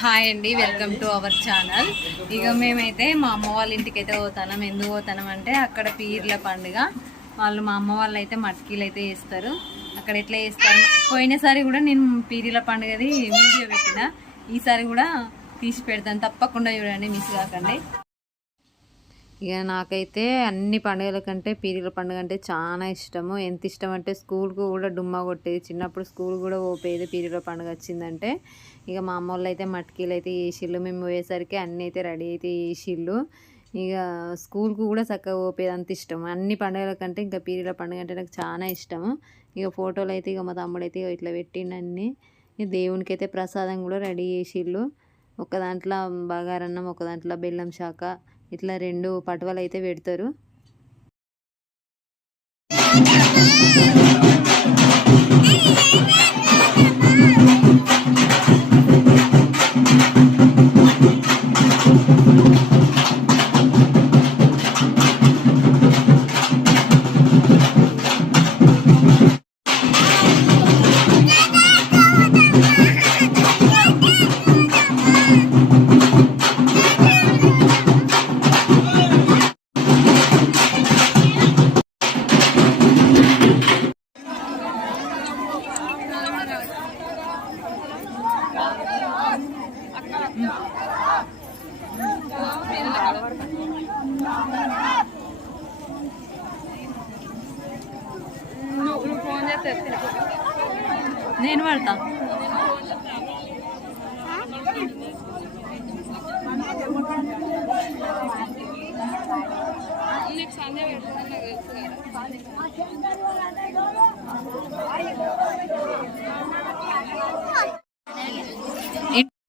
Hi అండి welcome to our channel ఇక మేమైతే మా అమ్మ వాళ్ళ ఇంటికి అయితే పోతాం ఎందుకు పోతాం అంటే అక్కడ పీర్ల పండుగ. వాళ్ళు మా అమ్మ వాళ్ళు అయితే మట్కీలు అయితే వేస్తారు అక్కడ ఎట్లా వేస్తారు పోయినసారి కూడా నేను పీరీల పండుగది వీడియో పెట్టిన. ఈసారి కూడా తీసి పెడతాను. తప్పకుండా చూడండి మిస్ కాకండి. ఇక నాకైతే అన్ని పండుగల కంటే పీరీల పండుగ అంటే చాలా ఇష్టము. ఎంత ఇష్టం అంటే స్కూల్కు కూడా డుమ్మా కొట్టేది. చిన్నప్పుడు స్కూల్ కూడా ఓపేది పీరీల పండుగ వచ్చిందంటే. ఇక మా అమ్మ వాళ్ళు అయితే మట్కీలు అయితే వేసిళ్ళు మేము పోయేసరికి అన్నీ అయితే రెడీ అయితే వేసిళ్ళు ఇక స్కూల్కు కూడా చక్కగా ఓపేది అంత ఇష్టం. అన్ని పండుగల కంటే ఇంకా పీరీల పండుగ అంటే నాకు చాలా ఇష్టము. ఇక ఫోటోలు అయితే ఇక మా తమ్ముడు అయితే ఇట్లా పెట్టిండు అన్ని. ఇక దేవునికి అయితే ప్రసాదం కూడా రెడీ చేసిళ్ళు. ఒక దాంట్లో బగారన్నం ఒక దాంట్లో బెల్లం శాఖ ఇట్లా రెండు పటవలు అయితే పెడతారు నేను పడతా.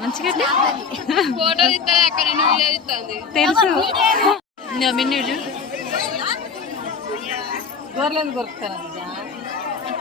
మంచిగా ఫోటో తీస్తుంది అక్కడ వీడియో తీస్తుంది తెలుసు. మిన్నీడు గొర్రెలు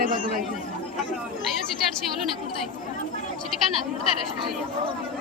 હવે ભગવાન આયો ચિટાર છે ઓલો ને કુર્તાઈ ચિટકા ના કુર્તા રહેશે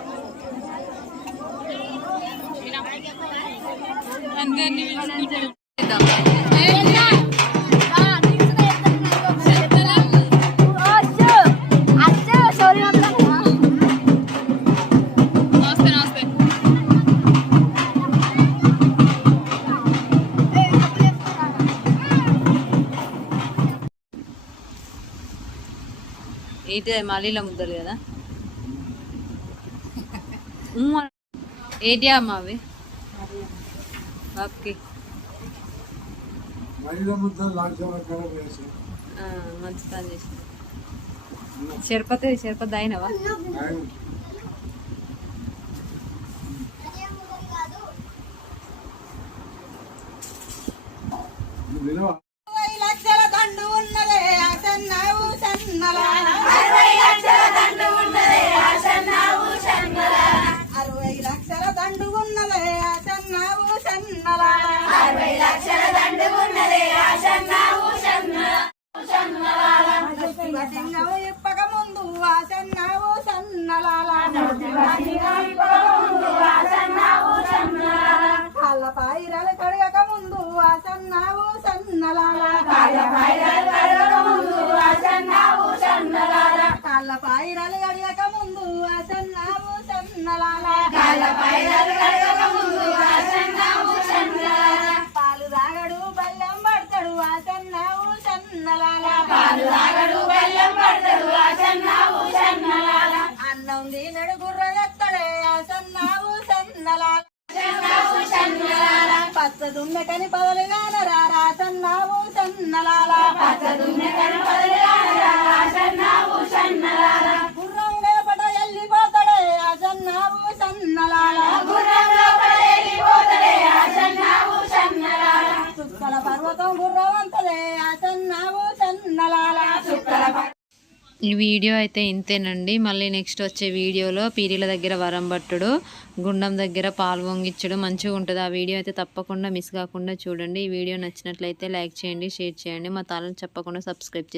ఏంటి మళ్ళీలో ముద్దలు కదా. ఉమ్మ. ఏంటి అమ్మ అవి? బాబుకి మంచి పని చేసి షర్పతి షర్పతి అయినవా? ఆయన సన్నలాల కాళ్ళ పాయిరలు కడగక ముందు అసన్నావు సన్నలాల పాలు తాగడు బల్లం పడతాడు అసన్నావు సన్నలాల పాలు తాగడు పడతాడు అసన్నావు సన్నలాల అన్నం తినడు గుర్రగత్తడే అసన్నావు సన్నలాల పచ్చ దున్నకని పదలు గానరా రాసన్నావు సన్నలాల గుర్రం లేపట వెళ్ళిపోతాడే అసన్నావు సన్నలాల. చుక్కల పర్వతం గుర్రవంతదే అసన్నావు సన్నలాల. ఈ వీడియో అయితే ఇంతేనండి. మళ్ళీ నెక్స్ట్ వచ్చే వీడియోలో పీరీల దగ్గర వరం పట్టుడు గుండం దగ్గర పాలు పొంగిచ్చడు మంచిగా ఉంటుంది. ఆ వీడియో అయితే తప్పకుండా మిస్ కాకుండా చూడండి. ఈ వీడియో నచ్చినట్లయితే లైక్ చేయండి షేర్ చేయండి. మా తాళం చెప్పకుండా సబ్స్క్రైబ్ చేసుకోండి.